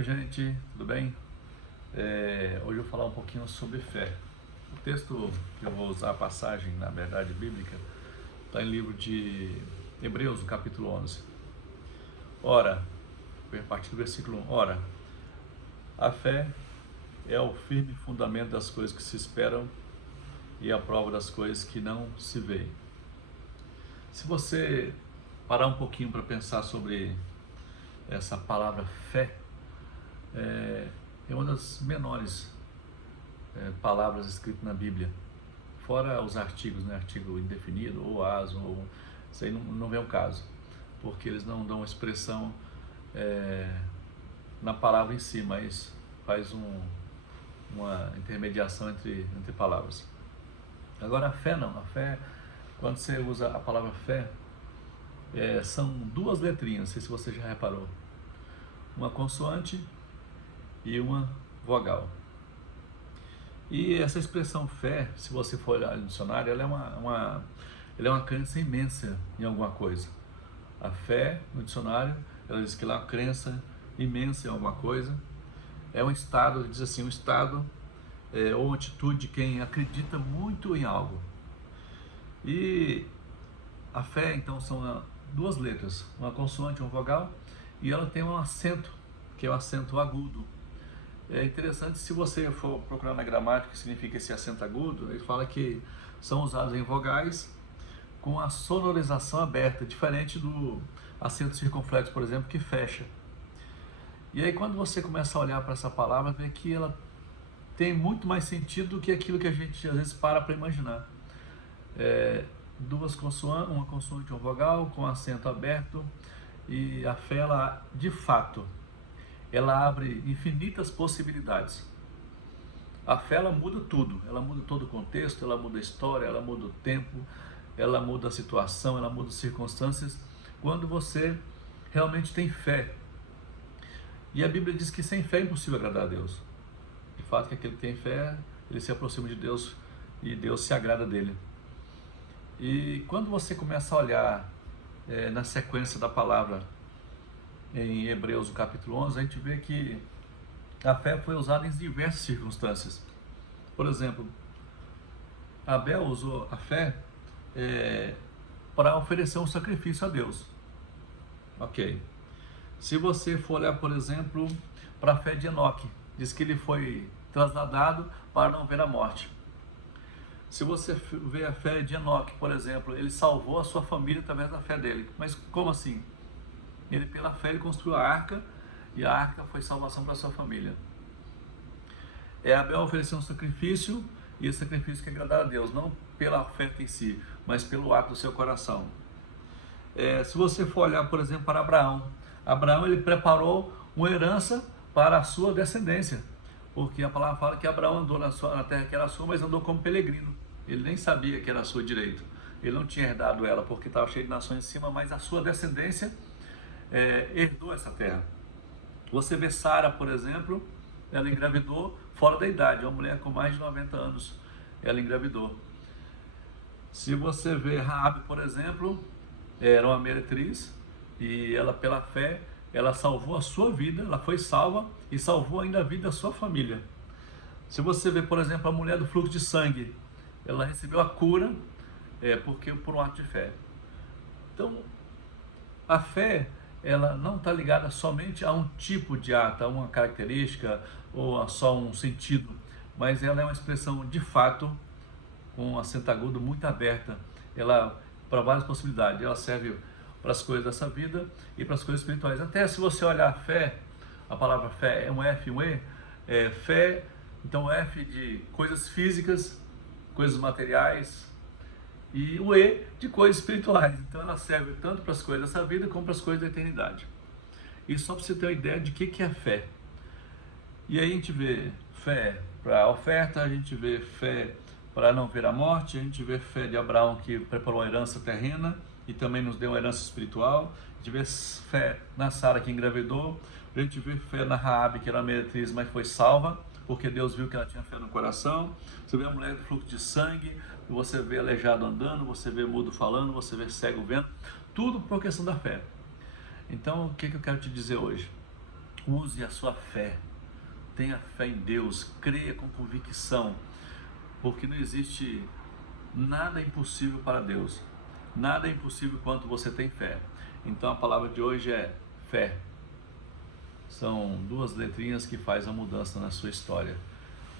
Oi gente, tudo bem? Hoje eu vou falar um pouquinho sobre fé. O texto que eu vou usar, a passagem, na verdade, bíblica, está em livro de Hebreus, no capítulo 11. Ora, a partir do versículo 1, ora, a fé é o firme fundamento das coisas que se esperam e a prova das coisas que não se veem. Se você parar um pouquinho para pensar sobre essa palavra fé, é uma das menores palavras escritas na Bíblia, fora os artigos, né? Artigo indefinido, ou as, ou isso aí não vem ao caso, porque eles não dão expressão na palavra em si, mas faz uma intermediação entre palavras. Agora a fé não, a fé, quando você usa a palavra fé, são duas letrinhas, não sei se você já reparou, uma consoante e uma vogal. E essa expressão fé, se você for olhar no dicionário, ela é uma crença imensa em alguma coisa. A fé, no dicionário, ela diz que ela é uma crença imensa em alguma coisa. É um estado, diz assim, um estado ou uma atitude de quem acredita muito em algo. E a fé, então, são duas letras, uma consoante e uma vogal, e ela tem um acento, que é o acento agudo. É interessante, se você for procurar na gramática o que significa esse acento agudo, ele fala que são usados em vogais com a sonorização aberta, diferente do acento circunflexo, por exemplo, que fecha. E aí quando você começa a olhar para essa palavra, vê que ela tem muito mais sentido do que aquilo que a gente às vezes para imaginar. Duas consoantes, uma consoante e uma vogal com acento aberto, e a fé, ela, de fato, ela abre infinitas possibilidades. A fé, ela muda tudo, ela muda todo o contexto, ela muda a história, ela muda o tempo, ela muda a situação, ela muda as circunstâncias, quando você realmente tem fé. E a Bíblia diz que sem fé é impossível agradar a Deus. De fato, que aquele que tem fé, ele se aproxima de Deus e Deus se agrada dele. E quando você começa a olhar na sequência da palavra em Hebreus, no capítulo 11, a gente vê que a fé foi usada em diversas circunstâncias. Por exemplo, Abel usou a fé para oferecer um sacrifício a Deus. Ok. Se você for olhar, por exemplo, para a fé de Enoque, diz que ele foi trasladado para não ver a morte. Se você vê a fé de Enoque, por exemplo, ele salvou a sua família através da fé dele. Mas como assim? Ele, pela fé, ele construiu a arca, e a arca foi salvação para a sua família. Abel ofereceu um sacrifício, e esse sacrifício que agradar a Deus, não pela oferta em si, mas pelo ato do seu coração. Se você for olhar, por exemplo, para Abraão, ele preparou uma herança para a sua descendência, porque a palavra fala que Abraão andou na terra que era sua, mas andou como peregrino. Ele nem sabia que era sua direito, ele não tinha herdado ela, porque estava cheio de nações em cima, mas a sua descendência herdou essa terra. Você vê Sara, por exemplo, ela engravidou fora da idade, uma mulher com mais de 90 anos, ela engravidou. Se você vê Raabe, por exemplo, era uma meretriz, e ela, pela fé, ela salvou a sua vida, ela foi salva e salvou ainda a vida da sua família. Se você vê, por exemplo, a mulher do fluxo de sangue, ela recebeu a cura por um ato de fé. Então, a fé, ela não está ligada somente a um tipo de ato, a uma característica ou a só um sentido, mas ela é uma expressão de fato com um acento agudo muito aberta. Ela para várias possibilidades, ela serve para as coisas dessa vida e para as coisas espirituais. Até se você olhar a fé, a palavra fé é um F e um E, fé, então F de coisas físicas, coisas materiais, e o E de coisas espirituais. Então ela serve tanto para as coisas dessa vida como para as coisas da eternidade. E só para você ter uma ideia de que é fé. E aí a gente vê fé para a oferta, a gente vê fé para não ver a morte, a gente vê fé de Abraão, que preparou a herança terrena e também nos deu uma herança espiritual. A gente vê fé na Sara, que engravidou. A gente vê fé na Raabe, que era meretriz, mas foi salva, porque Deus viu que ela tinha fé no coração. Você vê a mulher do fluxo de sangue, você vê aleijado andando, você vê mudo falando, você vê cego vendo, tudo por questão da fé. Então, o que eu quero te dizer hoje? Use a sua fé. Tenha fé em Deus, creia com convicção, porque não existe nada impossível para Deus. Nada é impossível quanto você tem fé. Então a palavra de hoje é fé. São duas letrinhas que faz a mudança na sua história.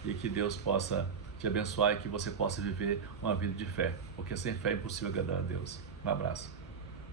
E que Deus possa te abençoar e que você possa viver uma vida de fé, porque sem fé é impossível agradar a Deus. Um abraço.